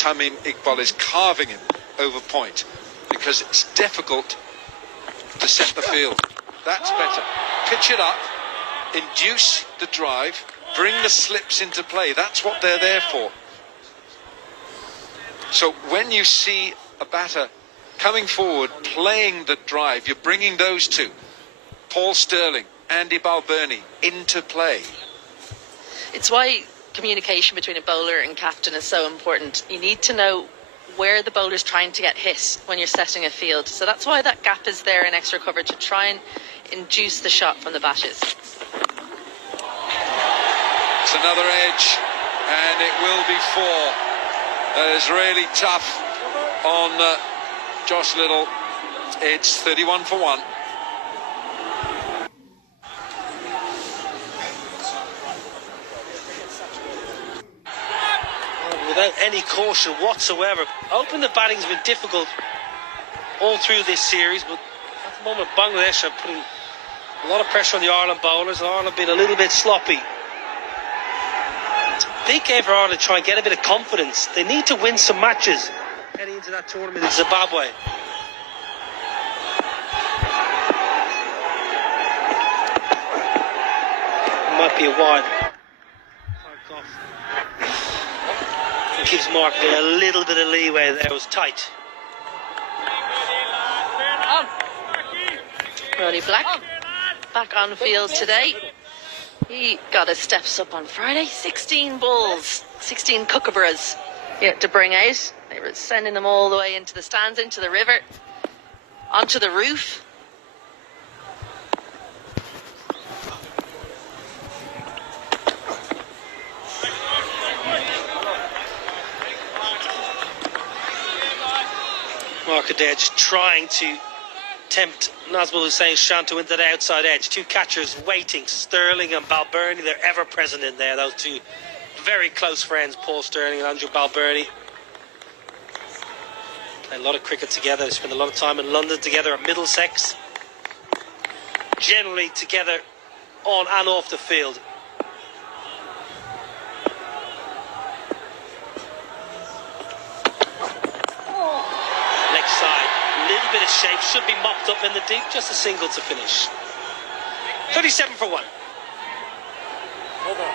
Tamim Iqbal is carving him over point, because it's difficult to set the field. That's better. Pitch it up, induce the drive, bring the slips into play. That's what they're there for. So when you see a batter coming forward, playing the drive, you're bringing those two, Paul Stirling, Andy Balbirnie, into play. It's why communication between a bowler and captain is so important. You need to know where the bowler's trying to get hit when you're setting a field. So that's why that gap is there in extra cover, to try and induce the shot from the batters. It's another edge, and it will be 4. That is really tough on Josh Little. It's 31 for 1. Without any caution whatsoever. Open the batting's been difficult all through this series, but at the moment Bangladesh are putting a lot of pressure on the Ireland bowlers, and Ireland have been a little bit sloppy. It's a big game for Ireland to try and get a bit of confidence. They need to win some matches heading into that tournament in Zimbabwe. It might be a wide. Gives Mark a little bit of leeway there. It was tight. Ronnie Black back on field today. He got his steps up on Friday. 16 balls, 16 kookaburras he had to bring out. They were sending them all the way into the stands, into the river, onto the roof. Mark Adair just trying to tempt Nazmul Hussain Shanto into the outside edge. Two catchers waiting, Stirling and Balbirnie. They're ever present in there, those two very close friends, Paul Stirling and Andrew Balbirnie. Play a lot of cricket together. They spend a lot of time in London together at Middlesex. Generally together on and off the field. Bit of shape, should be mopped up in the deep, just a single to finish. 37 for 1. Hold on.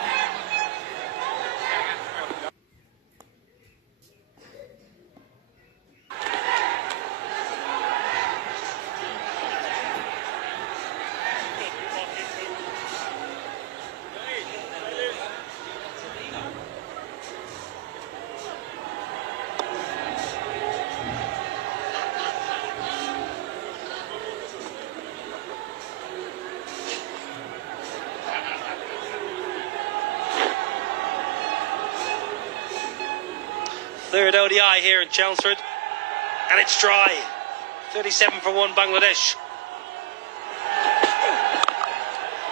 Third ODI here in Chelmsford, and it's dry. 37 for 1 Bangladesh.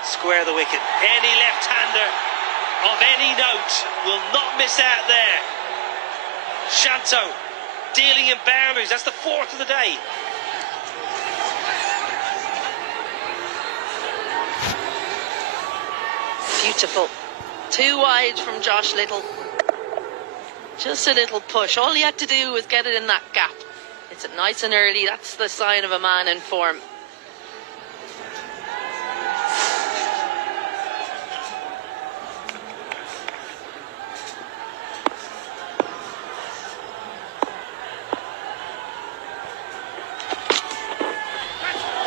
Square the wicket. Any left-hander of any note will not miss out there. Shanto dealing in boundaries. That's the 4th of the day. Beautiful. Too wide from Josh Little. Just a little push. All he had to do was get it in that gap. It's nice and early. That's the sign of a man in form.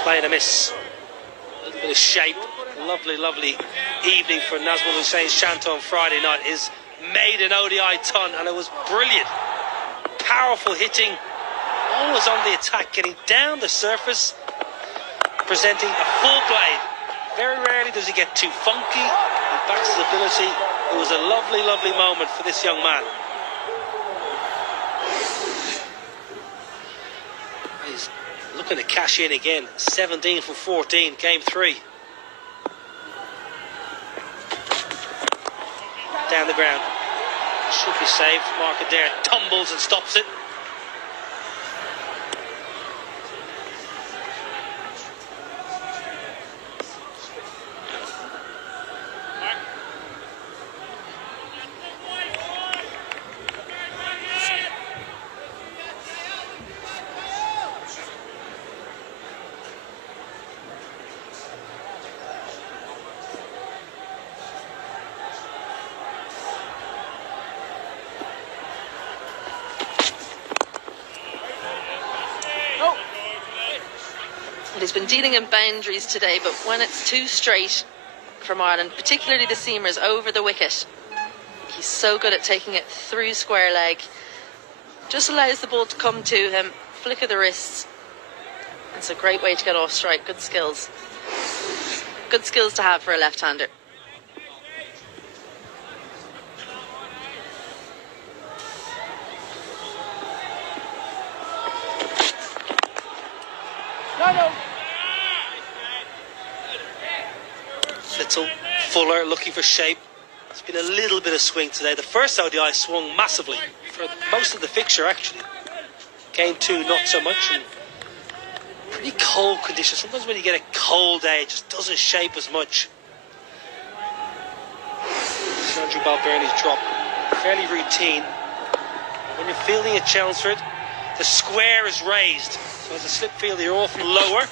Playing a miss. A little bit of shape. Lovely, lovely evening for Nazmul Hussain Shanto on Friday night. His maiden ODI ton, and it was brilliant. Powerful hitting, always on the attack, getting down the surface, presenting a full blade. Very rarely does he get too funky. He backs his ability. It was a lovely, lovely moment for this young man. He's looking to cash in again. 17 for 14, game 3. Down the ground. Should be saved. Mark Adair tumbles and stops it. He's been dealing in boundaries today, but when it's too straight from Ireland, particularly the seamers over the wicket, he's so good at taking it through square leg. Just allows the ball to come to him, flick of the wrists. It's a great way to get off strike. Good skills. Good skills to have for a left-hander. Little Fuller looking for shape. It's been a little bit of swing today. The first ODI swung massively for most of the fixture, actually. Game 2, not so much. And pretty cold conditions. Sometimes when you get a cold day, it just doesn't shape as much. Andrew Balbirnie's drop, fairly routine. When you're fielding at Chelmsford, the square is raised. So as a slip fielder, you're often lower.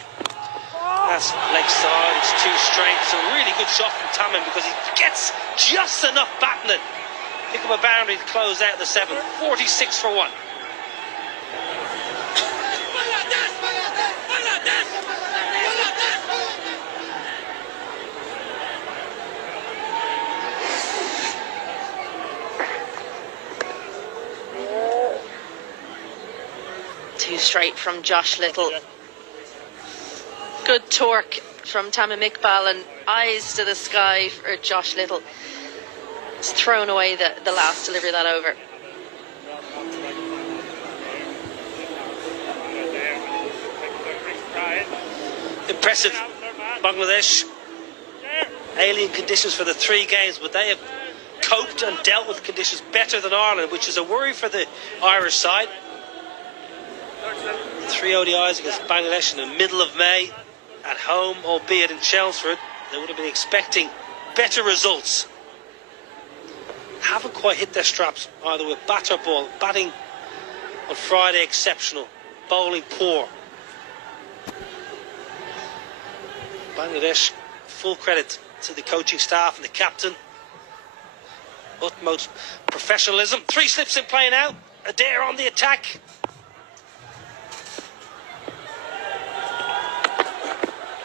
That's leg side, it's too straight. It's a really good shot from Tamim because he gets just enough batting it. Pick up a boundary to close out the 7th. 46 for 1. Too straight from Josh Little. Good torque from Tamim Iqbal and eyes to the sky for Josh Little. It's thrown away the last delivery of that over. Impressive. Bangladesh. Alien conditions for the 3 games, but they have coped and dealt with conditions better than Ireland, which is a worry for the Irish side. 3 ODIs against Bangladesh in the middle of May. At home, albeit in Chelmsford, they would have been expecting better results. Haven't quite hit their straps either with bat or ball. Batting on Friday exceptional, bowling poor. Bangladesh, full credit to the coaching staff and the captain. Utmost professionalism. 3 slips in play now. Adair on the attack.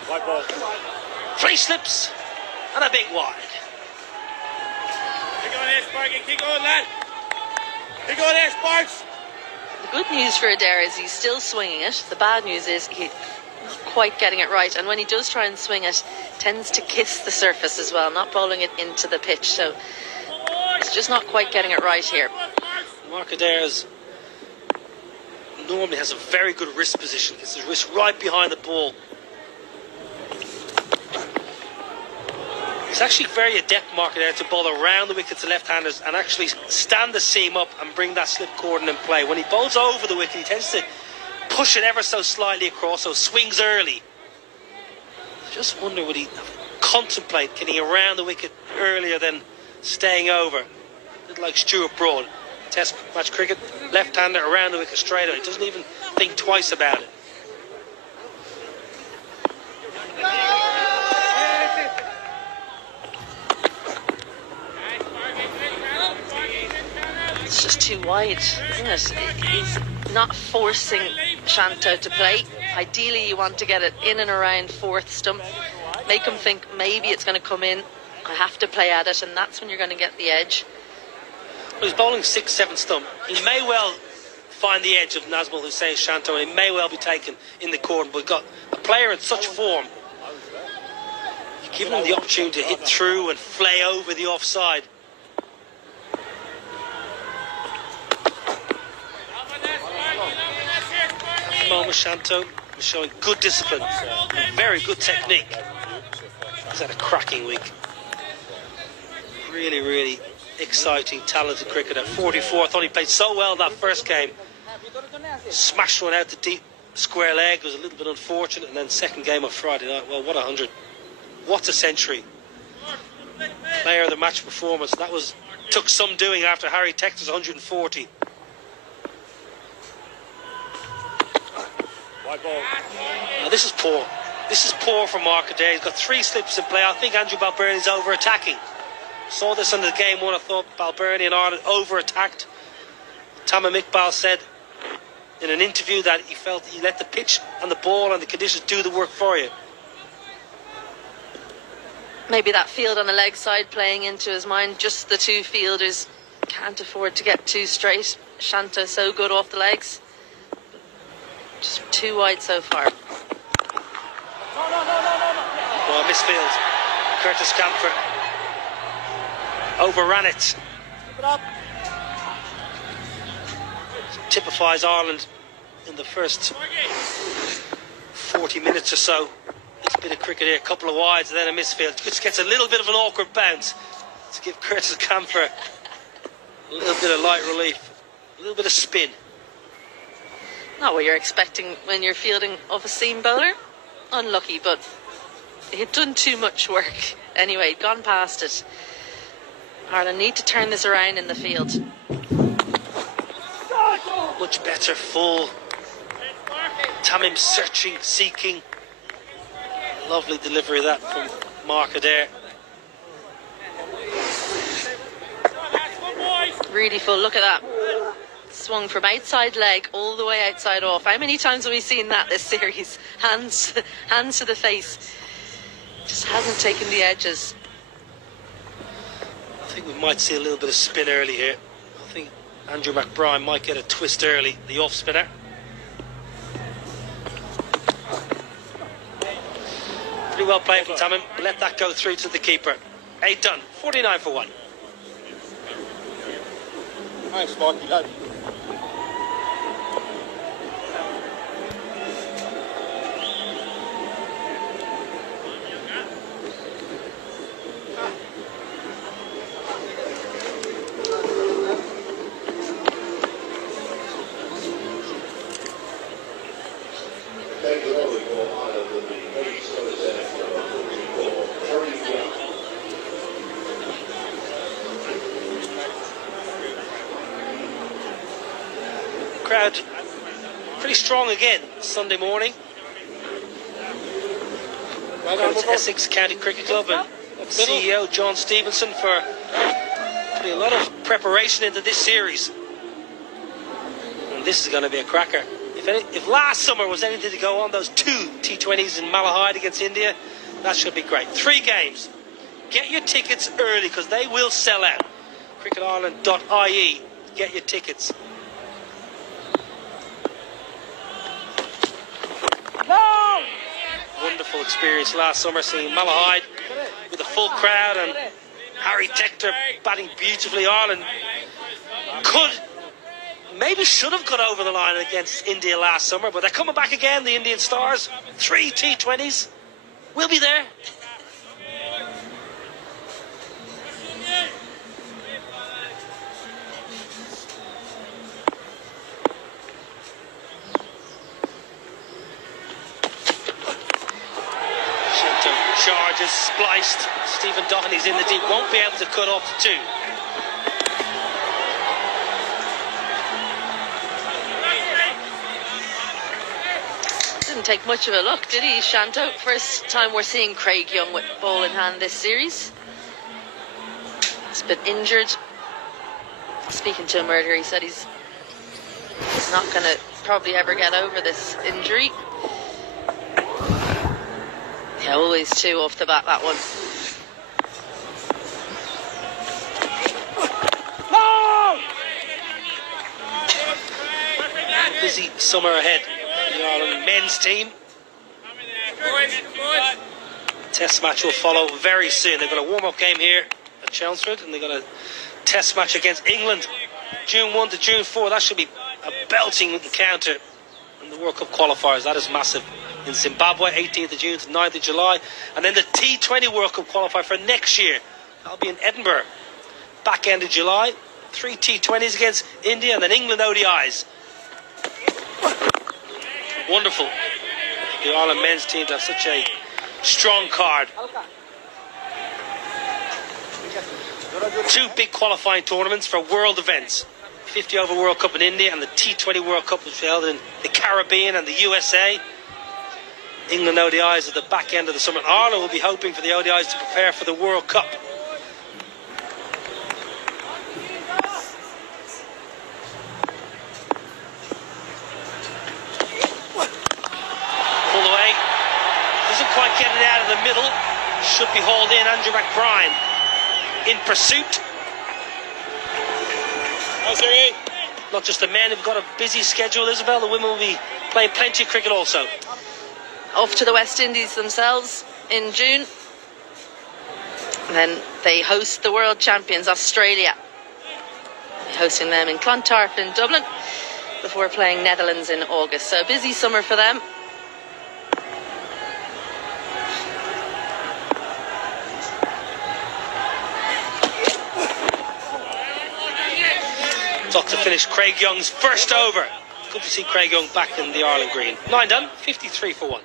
White ball. 3 slips and a big wide. Keep going there, Sparky. Keep going, lad. Keep going there, Sparks. The good news for Adair is he's still swinging it. The bad news is he's not quite getting it right. And when he does try and swing it, tends to kiss the surface as well, not bowling it into the pitch. So he's just not quite getting it right here. Mark Adair normally has a very good wrist position. Gets his wrist right behind the ball. He's actually very adept, Mark Adair, to bowl around the wicket to left-handers and actually stand the seam up and bring that slip cordon in play. When he bowls over the wicket, he tends to push it ever so slightly across, so swings early. Just wonder, would he contemplate getting around the wicket earlier than staying over? A bit like Stuart Broad. Test match cricket, left-hander around the wicket straight away. He doesn't even think twice about it. It's just too wide, isn't it? He's not forcing Shanto to play. Ideally, you want to get it in and around 4th stump. Make him think maybe it's going to come in. I have to play at it, and that's when you're going to get the edge. Well, he's bowling 6th, 7th stump. He may well find the edge of Nazmul Hussain Shanto, and he may well be taken in the cordon. But we've got a player in such form. You've given him the opportunity to hit through and flay over the offside. Moment Shanto was showing good discipline and very good technique. He's had a cracking week. Really, really exciting, talented cricketer. 44. I thought he played so well that first game. Smashed one out the deep square leg. It was a little bit unfortunate. And then second game on Friday night. Well, what 100. What a century. Player of the match performance. That took some doing after Harry Tector's 140. Now, this is poor. This is poor from Mark Adair. He's got 3 slips in play. I think Andrew Balbirnie's over-attacking. Saw this in the game 1. I thought Balbirnie and Ireland over-attacked. Tamim Iqbal said in an interview that he felt he let the pitch and the ball and the conditions do the work for you. Maybe that field on the leg side playing into his mind. Just the two fielders, can't afford to get too straight. Shanta so good off the legs. Just too wide so far. Well, misfield. Curtis Camphor overran it. Typifies Ireland in the first 40 minutes or so. This bit of cricket here, a couple of wides and then a misfield. Just gets a little bit of an awkward bounce to give Curtis Camphor a little bit of light relief, a little bit of spin. Not what you're expecting when you're fielding off a seam bowler. Unlucky, but he'd done too much work. Anyway, he'd gone past it. Ireland need to turn this around in the field. Much better full. Tamim searching, seeking. Lovely delivery of that from Mark Adair. Really full, look at that. Swung from outside leg all the way outside off. How many times have we seen that this series? Hands to the face. Just hasn't taken the edges. I think we might see a little bit of spin early here. I think Andrew McBride might get a twist early, the off spinner. Pretty well played from Tamim. Let that go through to the keeper. 8 done. 49 for 1. Nice, Marky, lad. Crowd pretty strong again Sunday morning. Credit to Essex County Cricket Club and CEO John Stevenson for putting a lot of preparation into this series. And this is going to be a cracker. If last summer was anything to go on, those 2 T20s in Malahide against India, that should be great. 3 games. Get your tickets early because they will sell out. CricketIreland.ie. Get your tickets. Wonderful experience last summer seeing Malahide with a full crowd and Harry Tector batting beautifully. Ireland should have got over the line against India last summer, but they're coming back again, the Indian Stars. 3 T20s. We'll be there. Charges, spliced. Stephen Doherty's in the deep, won't be able to cut off the 2. Didn't take much of a look, did he, Shanto? First time we're seeing Craig Young with ball in hand this series. He's been injured. Speaking to him earlier, he said he's not going to probably ever get over this injury. Yeah, always 2 off the bat, that one. Busy summer ahead for the Ireland men's team. Test match will follow very soon. They've got a warm-up game here at Chelmsford and they've got a test match against England June 1 to June 4. That should be a belting encounter in the World Cup qualifiers. That is massive. In Zimbabwe, 18th of June to 9th of July. And then the T20 World Cup qualifier for next year. That'll be in Edinburgh. Back end of July. 3 T20s against India and then England ODIs. Wonderful. The Ireland men's team to have such a strong card. 2 big qualifying tournaments for world events. 50 over World Cup in India and the T20 World Cup which was held in the Caribbean and the USA. England ODIs at the back end of the summer. Ireland will be hoping for the ODIs to prepare for the World Cup. quite get it out of the middle. Should be hauled in. Andrew McBride in pursuit. Not just the men who've got a busy schedule, Isabel, the women will be playing plenty of cricket also. Off to the West Indies themselves in June. And then they host the world champions, Australia. Hosting them in Clontarf in Dublin before playing Netherlands in August. So a busy summer for them. Got to finish Craig Young's first over. Good to see Craig Young back in the Ireland green. 9 done, 53 for 1.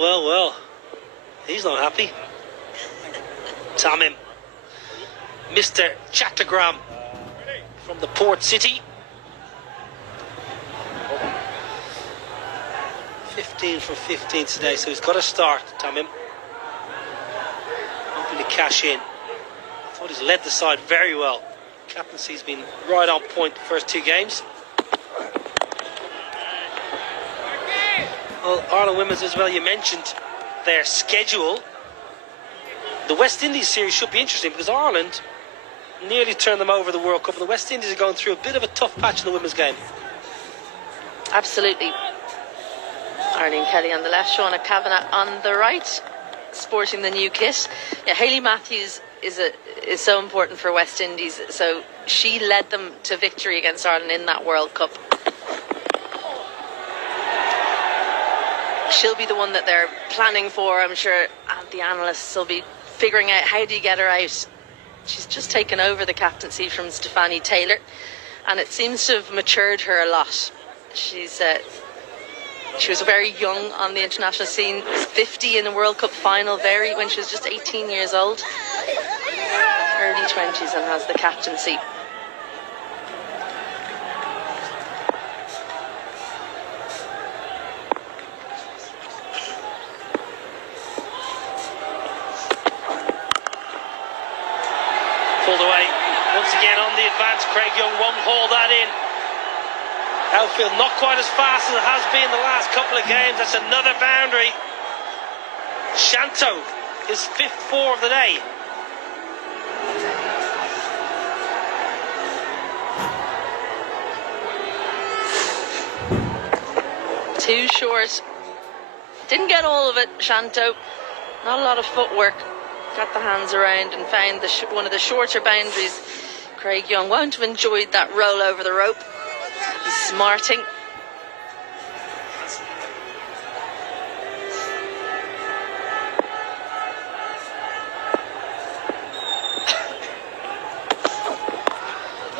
Well. He's not happy. Tamim. Mr. Chattogram from the port city. 15 for 15 today, so he's got to start, Tamim. Hoping to cash in. I thought he's led the side very well. Captaincy's been right on point the first 2 games. Well, Ireland Women's as well, you mentioned their schedule. The West Indies series should be interesting because Ireland nearly turned them over the World Cup, and the West Indies are going through a bit of a tough patch in the women's game. Absolutely. Arlene Kelly on the left, Shauna Kavanagh on the right, sporting the new kit. Yeah, Hayley Matthews is so important for West Indies, so she led them to victory against Ireland in that World Cup. She'll be the one that they're planning for, I'm sure, and the analysts will be figuring out how do you get her out. She's just taken over the captaincy from Stefanie Taylor, and it seems to have matured her a lot. She was very young on the international scene, 50 in the World Cup final, when she was just 18 years old, early 20s, and has the captaincy. Pulled away once again on the advance. Craig Young won't hold that in. Outfield not quite as fast as it has been the last couple of games. That's another boundary. Shanto, his 5th 4 of the day. Too short. Didn't get all of it, Shanto. Not a lot of footwork. Got the hands around and found one of the shorter boundaries. Craig Young won't have enjoyed that roll over the rope. He's smarting.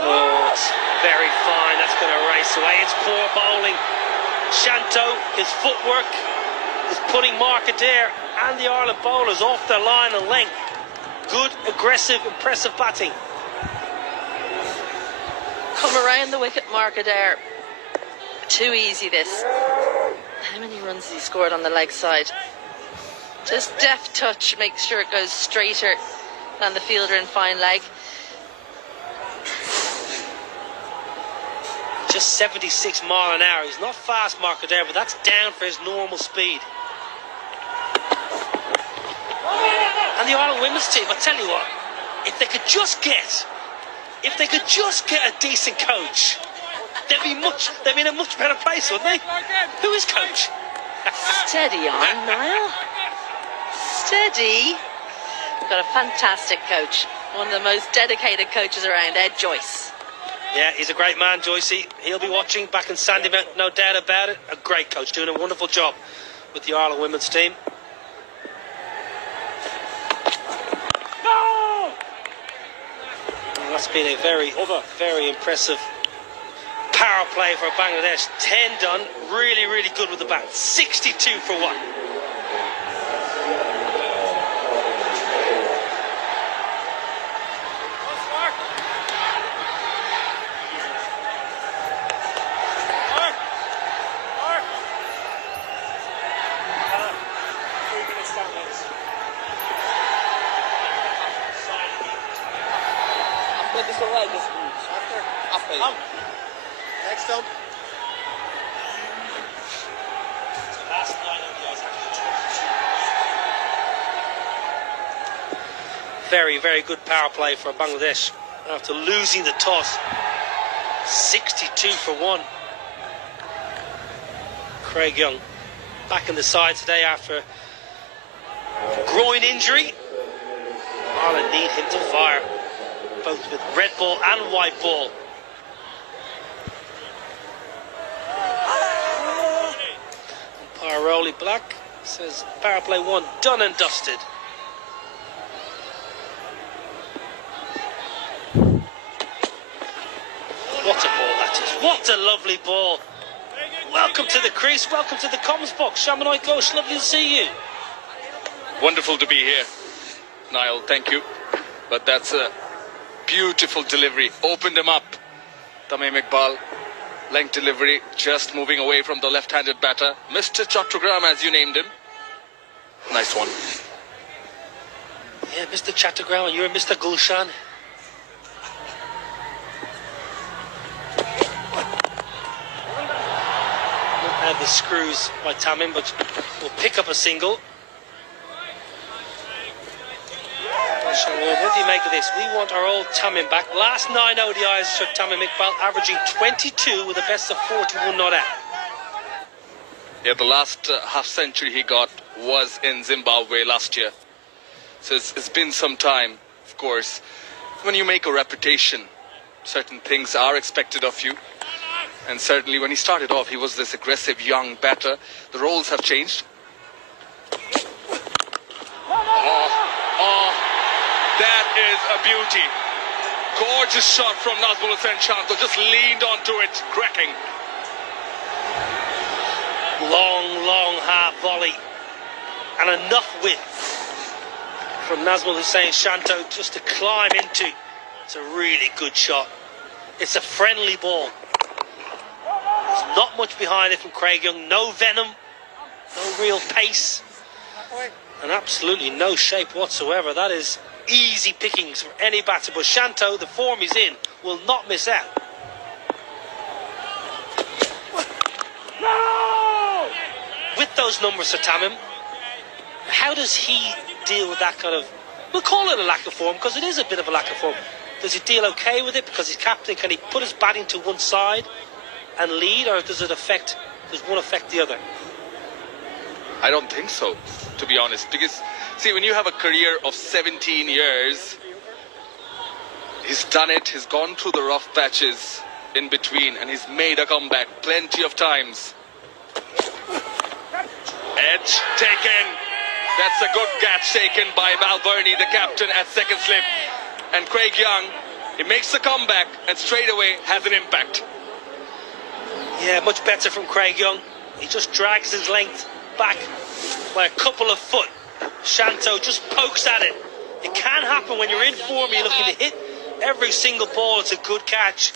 Oh, it's very fine. That's going to race away. It's poor bowling. Shanto, his footwork is putting Mark Adair and the Ireland bowlers off their line and length. Good, aggressive, impressive batting. Come around the wicket, Mark Adair. Too easy this. How many runs has he scored on the leg side? Just deft touch, make sure it goes straighter than the fielder in fine leg. Just 76 mile an hour. He's not fast, Mark Adair, but that's down for his normal speed. And the Ireland women's team, I tell you what, if they could just get a decent coach, they'd be in a much better place, wouldn't they? Who is coach? Steady on, Niall. Steady. We've got a fantastic coach. One of the most dedicated coaches around, Ed Joyce. Yeah, he's a great man, Joycey. He'll be watching back in Sandymount, no doubt about it. A great coach, doing a wonderful job with the Ireland women's team. No! That's been a very, very impressive power play for Bangladesh. 10 done. Really, really good with the bat. 62 for 1. Next up. Last 9 ODIs. Very, very good power play for Bangladesh after losing the toss. 62 for 1. Craig Young back in the side today after groin injury. Ireland need him to fire, both with red ball and white ball. Umpire Rowley Black says power play 1 done and dusted. What a ball that is. What a lovely ball. Welcome to the crease. Welcome to the comms box. Shamanoi Ghosh, lovely to see you. Wonderful to be here, Niall, thank you. But that's a beautiful delivery. Opened him up. Tamim Iqbal, length delivery, just moving away from the left-handed batter. Mr. Chattogram, as you named him. Nice one. Yeah, Mr. Chattogram, and you're Mr. Gulshan. Not had the screws by Tamim, but will pick up a single. What do you make of this? We want our old Tamim back. Last 9 ODIs for Tamim Iqbal, averaging 22 with a best of 41 not out. Yeah, the last half century he got was in Zimbabwe last year. So it's been some time, of course. When you make a reputation, certain things are expected of you. And certainly when he started off, he was this aggressive young batter. The roles have changed. That is a beauty. Gorgeous shot from Nazmul Hussain Shanto. Just leaned onto it, cracking. Long half volley. And enough width from Nazmul Hussain Shanto just to climb into. It's a really good shot. It's a friendly ball. There's not much behind it from Craig Young. No venom. No real pace. And absolutely no shape whatsoever. That is easy pickings for any batter, but Shanto, the form he's in, will not miss out. With those numbers for Tamim, how does he deal with that kind of, we'll call it a lack of form, because it is a bit of a lack of form. Does he deal okay with it because he's captain? Can he put his batting to one side and lead, or does one affect the other? I don't think so, to be honest, because see, when you have a career of 17 years, he's done it, he's gone through the rough patches in between, and he's made a comeback plenty of times. Edge taken. That's a good catch taken by Balbirnie, the captain, at second slip. And Craig Young, he makes the comeback and straight away has an impact. Yeah, much better from Craig Young. He just drags his length back by a couple of foot. Shanto just pokes at it. It can happen when you're in form, you're looking to hit every single ball. It's a good catch.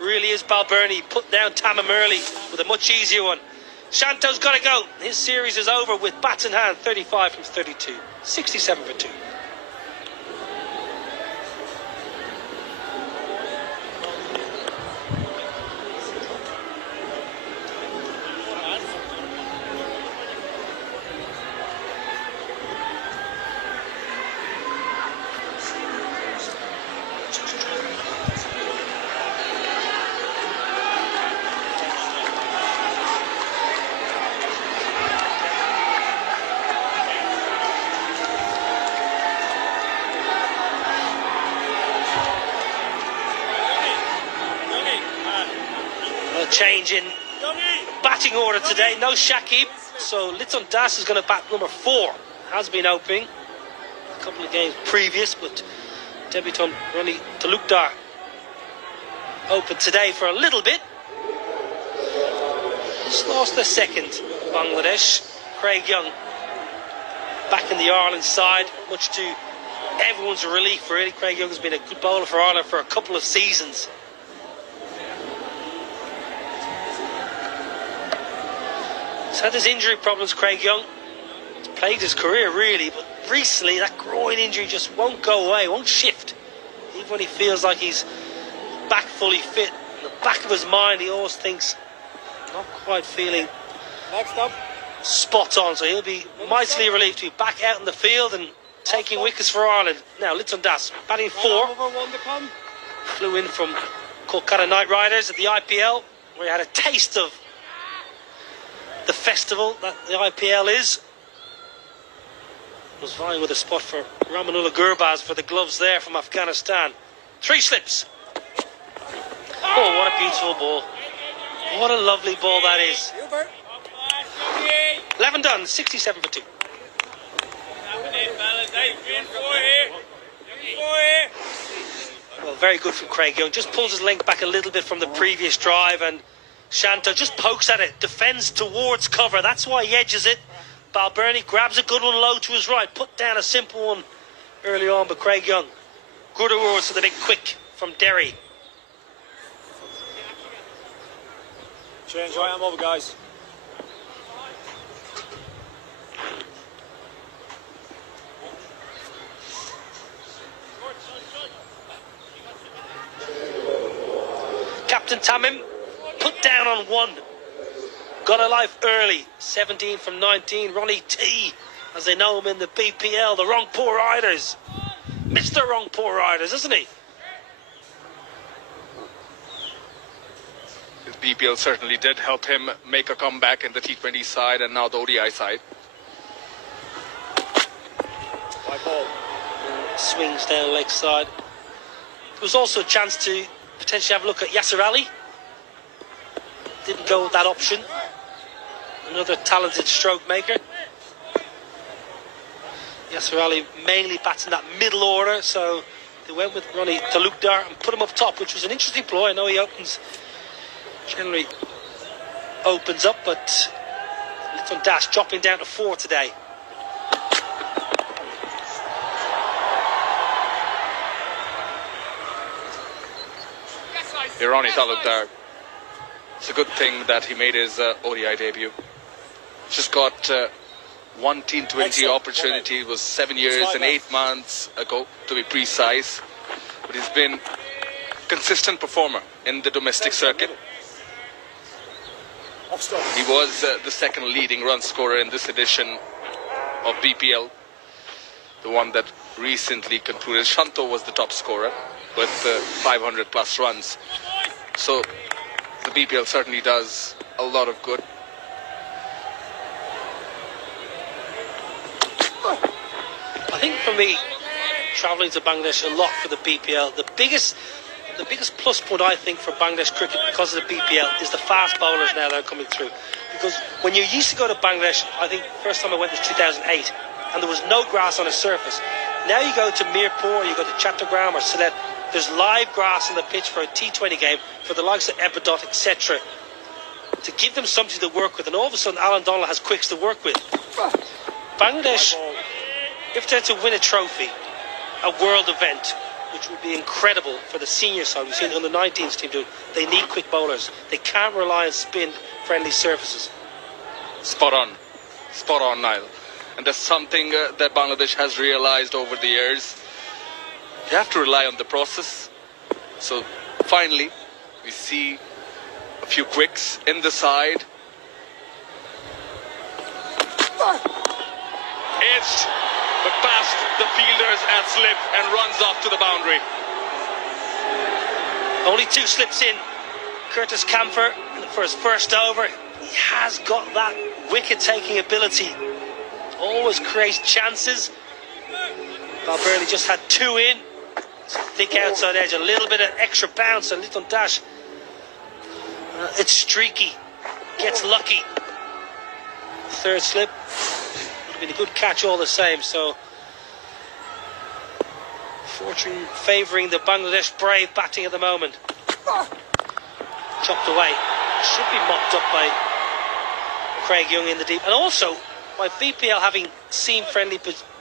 Really is Balbirnie. Put down Tamim early with a much easier one. Shanto's got to go. His series is over with bats in hand. 35 from 32. 67 for 2. Change in batting order today. No Shakib, so Liton Das is going to bat number 4. Has been opening a couple of games previous, but debutant Ronnie Talukdar opened today for a little bit. Just lost their second, Bangladesh. Craig Young back in the Ireland side, much to everyone's relief, really. Craig Young has been a good bowler for Ireland for a couple of seasons. He's had his injury problems, Craig Young. He's plagued his career, really, but recently that groin injury just won't go away, won't shift. Even when he feels like he's back fully fit, in the back of his mind he always thinks not quite feeling Next up. spot on, so he'll be mightily relieved to be back out in the field and taking wickets for Ireland. Now Litton Das batting 4, Over one to come. flew in from Kolkata Knight Riders at the IPL, where he had a taste of the festival that the IPL is. Was vying with a spot for Ramanullah Gurbaz for the gloves there from Afghanistan. 3 slips. Oh, what a beautiful ball. What a lovely ball that is. Hubert. 11 done, 67 for 2. Well, very good from Craig Young. Just pulls his length back a little bit from the previous drive, and Shanto just pokes at it, defends towards cover. That's why he edges it. Balbirnie grabs a good one low to his right, put down a simple one early on, but Craig Young, good awards for the big quick from Derry. Change right arm over, guys. Captain Tamim put down on 1. Got a life early. 17 from 19. Ronnie T, as they know him in the BPL, the Rangpur Riders. Mr. Rangpur Riders, isn't he? His BPL certainly did help him make a comeback in the T20 side and now the ODI side. White ball. Swings down leg side. There was also a chance to potentially have a look at Yasser Ali. Didn't go with that option. Another talented stroke maker. Yasser Ali mainly bats in that middle order, so they went with Ronnie Talukdar and put him up top, which was an interesting ploy. I know he generally opens up, but Litton Das dropping down to 4 today. Ronnie Talukdar. It's a good thing that he made his ODI debut. Just got one T20 opportunity. It was 7 years and 8 months ago, to be precise. But he's been a consistent performer in the domestic circuit. He was the second leading run scorer in this edition of BPL, the one that recently concluded. Shanto was the top scorer with 500 plus runs. So the BPL certainly does a lot of good. I think for me, travelling to Bangladesh a lot for the BPL, the biggest plus point I think for Bangladesh cricket because of the BPL is the fast bowlers now that are coming through. Because when you used to go to Bangladesh, I think first time I went was 2008, and there was no grass on the surface. Now you go to Mirpur, you go to Chattogram or Sylhet, there's live grass on the pitch for a T20 game for the likes of Epidot, etc. To give them something to work with, and all of a sudden Alan Donald has quicks to work with. Bangladesh, if they're to win a trophy, a world event, which would be incredible for the senior side, we've seen the under-19s team do it, they need quick bowlers. They can't rely on spin-friendly surfaces. Spot on, Niall. And that's something that Bangladesh has realized over the years. You have to rely on the process. So finally, we see a few quicks in the side. Edged, but past the fielders at slip and runs off to the boundary. Only 2 slips in. Curtis Camphor for his first over. He has got that wicket-taking ability. Always creates chances. Balbirnie just had 2 in. It's a thick outside edge, a little bit of extra bounce, and Litton Das. It's streaky. Gets lucky. 3rd slip. Would have been a good catch all the same, so fortune favouring the Bangladesh Brave batting at the moment. Chopped away. Should be mopped up by Craig Young in the deep. And also, by BPL having seam-friendly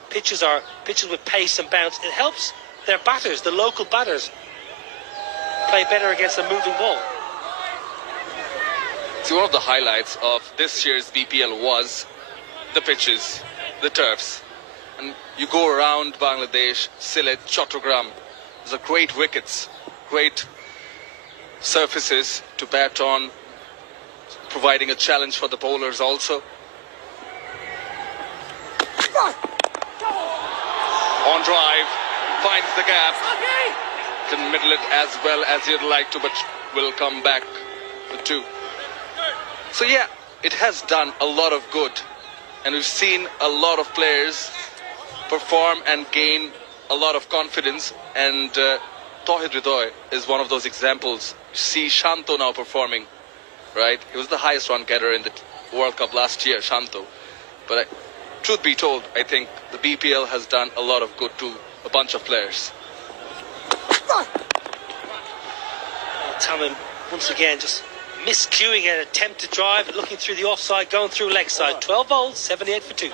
pitches or pitches with pace and bounce, it helps their batters, the local batters, play better against a moving ball. See, one of the highlights of this year's BPL was the pitches, the turfs. And you go around Bangladesh, Sylhet, Chattogram. Those are great wickets, great surfaces to bat on, providing a challenge for the bowlers also. On drive, finds the gap. Didn't middle it as well as you'd like to, but will come back for two. So yeah, it has done a lot of good. And we've seen a lot of players perform and gain a lot of confidence. And Tauhid Hridoy is one of those examples. You see Shanto now performing, right? He was the highest run getter in the World Cup last year, Shanto. But truth be told, I think the BPL has done a lot of good to a bunch of players. Tamim, once again, just miscuing an attempt to drive, looking through the offside, going through leg side. 12 bowls, 78 for 2.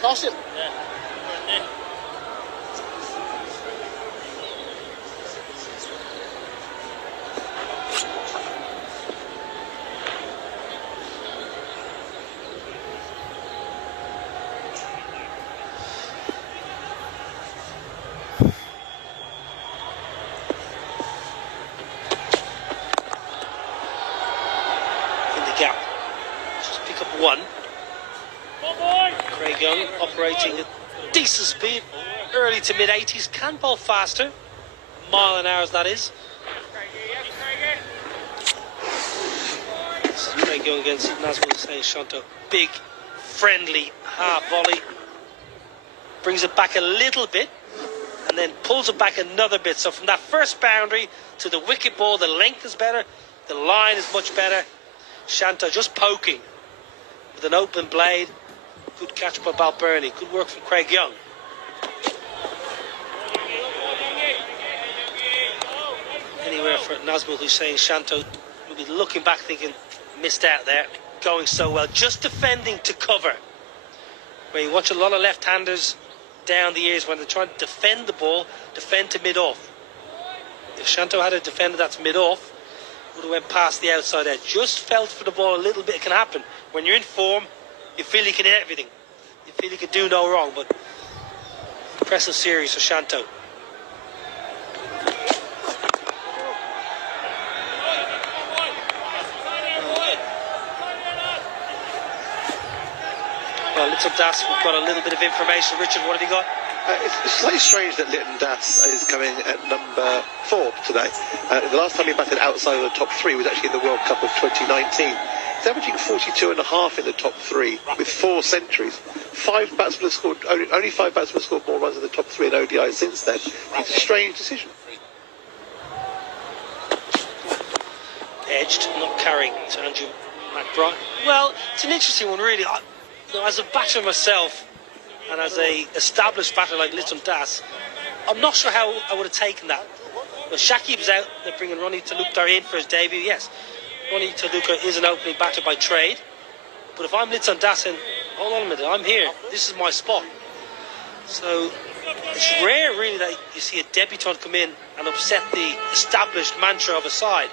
Caution. In the gap. Just pick up one. Craig Young operating at decent speed, early to mid 80s, can bowl faster, mile an hour that is. This is Craig Young against Nazmul Hussain Shanto. Big, friendly half volley. Brings it back a little bit and then pulls it back another bit. So from that first boundary to the wicket ball, the length is better, the line is much better. Shanto just poking with an open blade. Good catch by Balbirnie. Good work from Craig Young. Anywhere for Nazmul Hussain Shanto. We'll be looking back thinking, missed out there. Going so well. Just defending to cover. Where you watch a lot of left-handers down the years when they're trying to defend the ball, defend to mid-off. If Shanto had a defender that's mid-off, would have went past the outside edge. Just felt for the ball a little bit. It can happen. When you're in form, you feel you can hit everything. You feel you can do no wrong, but impressive series for Shanto. Well, Little Das, we've got a little bit of information. Richard, what have you got? It's slightly strange that Litton Das is coming at number 4 today. The last time he batted outside of the top 3 was actually in the World Cup of 2019. He's averaging 42.5 in the top 3 with 4 centuries. Only 5 batsmen have scored more runs in the top 3 in ODI since then. It's a strange decision. Edged, not carrying to Andrew McBride. Well, it's an interesting one, really. As a batter myself, and as a established batter like Litton Das, I'm not sure how I would have taken that. Well, Shakib's out, they're bringing Ronnie Talukdar in for his debut, yes. Ronnie Talukdar is an opening batter by trade, but if I'm Litton Das and, hold on a minute, I'm here, this is my spot. So, it's rare really that you see a debutant come in and upset the established mantra of a side.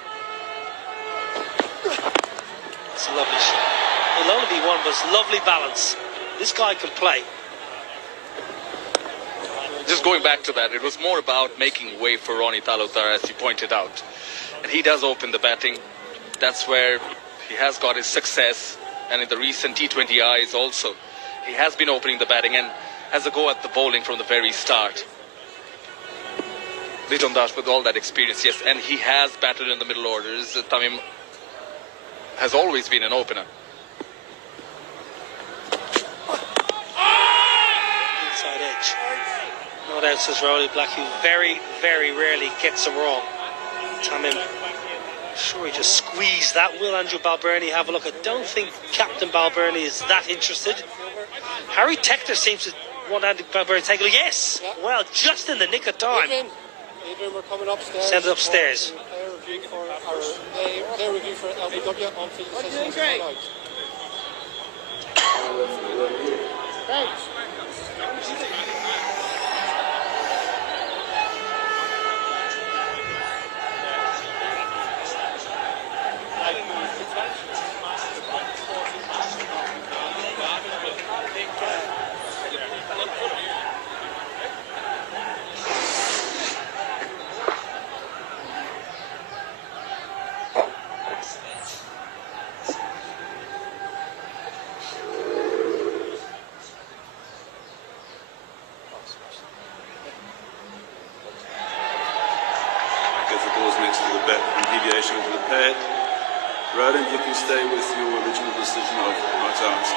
It's a lovely shot. It'll only be one, but it's lovely balance. This guy can play. Just going back to that, it was more about making way for Ronnie Talukdar, as you pointed out. And he does open the batting. That's where he has got his success. And in the recent T20Is also, he has been opening the batting and has a go at the bowling from the very start. Litton Das with all that experience, yes. And he has batted in the middle orders. Tamim has always been an opener. Inside edge. Not out, says Rowley Black, who very, very rarely gets them wrong. Tamim Sure, he just squeezed that. Will Andrew Balbirnie have a look? I don't think Captain Balbirnie is that interested. Harry Tector seems to want Andrew Balbirnie to take a look. Yes! Yeah. Well, just in the nick of time. Adrian, we're coming upstairs. Send it upstairs. Their review for LBW on field assessment. Thanks. If the ball's next to the bat and deviation into the pad. Roden, you can stay with your original decision of right arms.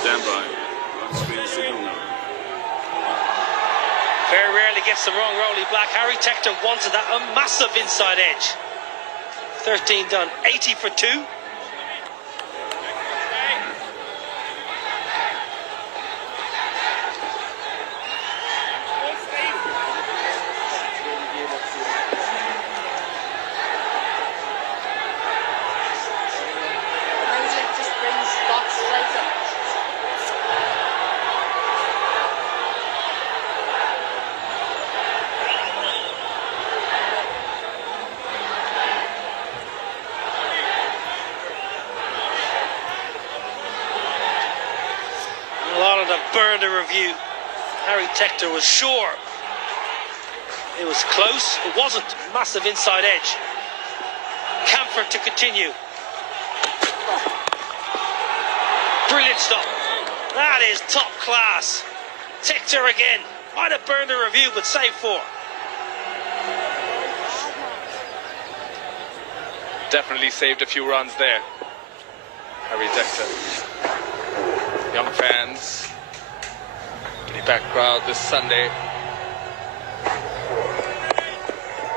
Stand by. On screen signal now. Very rarely gets the wrong Rolly Black. Harry Tector wanted that. A massive inside edge. 13 done. 80 for 2. Burned a review. Harry Tector was sure it was close. It wasn't. Massive inside edge. Camphor to continue. Brilliant stop. That is top class. Tector again. Might have burned a review, but save 4. Definitely saved a few runs there. Harry Tector. Young fans. Packed crowd this Sunday.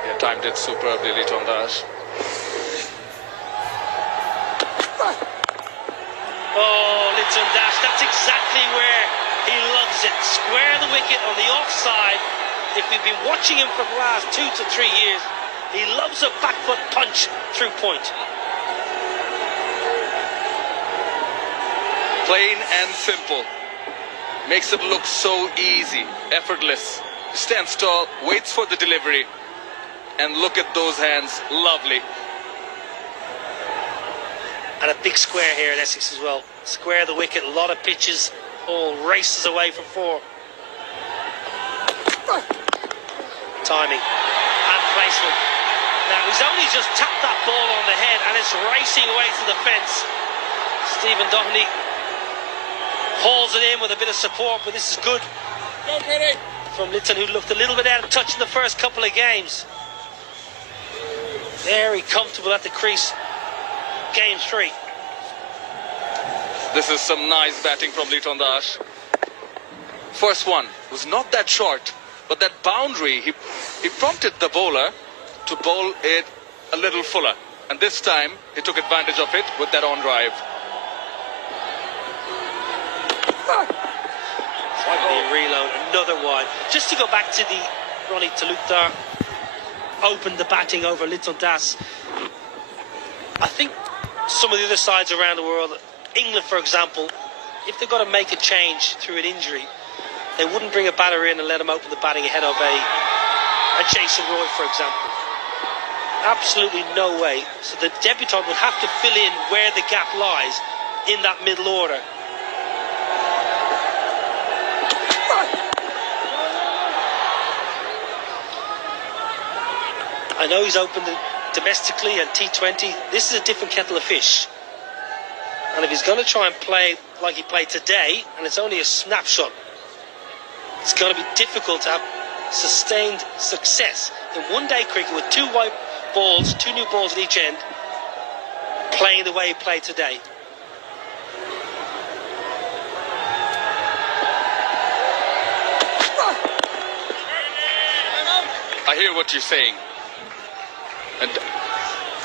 Yeah, timed it superbly, Liton Das. Oh, Liton Das, that's exactly where he loves it. Square the wicket on the offside. If we've been watching him for the last 2 to 3 years, he loves a back foot punch through point. Plain and simple. Makes it look so easy, effortless. Stands tall, waits for the delivery. And look at those hands, lovely. And a big square here in Essex as well. Square the wicket, a lot of pitches, all races away from 4. Timing and placement. Now he's only just tapped that ball on the head and it's racing away to the fence. Stephen Doherty hauls it in with a bit of support, but this is good from Litton, who looked a little bit out of touch in the first couple of games. Very comfortable at the crease. Game 3. This is some nice batting from Liton Das. First one was not that short, but that boundary, he prompted the bowler to bowl it a little fuller. And this time, he took advantage of it with that on drive. The reload, another wide. Just to go back to the Ronnie Talukdar opened the batting over Liton Das. I think some of the other sides around the world, England for example, if they've got to make a change through an injury, they wouldn't bring a batter in and let him open the batting ahead of a Jason Roy, for example. Absolutely no way. So the debutant would have to fill in where the gap lies in that middle order. I know he's opened it domestically and T20. This is a different kettle of fish. And if he's going to try and play like he played today, and it's only a snapshot, it's going to be difficult to have sustained success in one-day cricket with 2 white balls, 2 new balls at each end, playing the way he played today. I hear what you're saying. And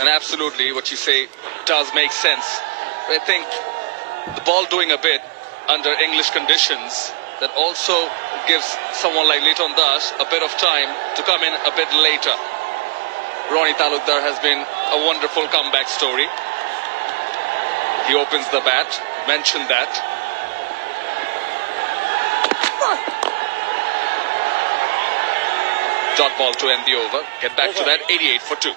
And absolutely, what you say does make sense. I think the ball doing a bit under English conditions, that also gives someone like Leighton Das a bit of time to come in a bit later. Ronnie Talukdar has been a wonderful comeback story. He opens the bat, mentioned that. Dot ball to end the over. Get back to that, 88 for 2.